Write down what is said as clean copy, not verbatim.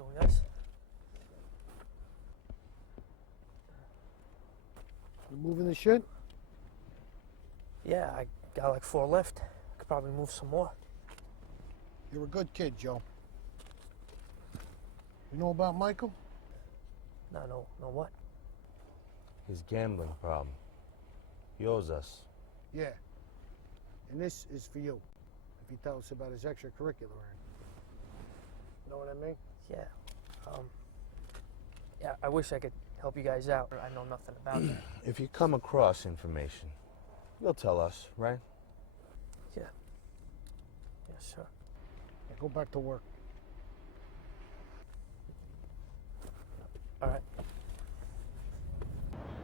doing, guys? You moving the shit? Yeah, I got like 4 left. Could probably move some more. You're a good kid, Joe. You know about Michael? No, what? His gambling problem. He owes us. Yeah. And this is for you. If you tell us about his extracurricular. Know what I mean? Yeah. Yeah, I wish I could help you guys out. I know nothing about it. If you come across information, you'll tell us, right? Yeah. Yeah, sure. Yeah, go back to work. All right.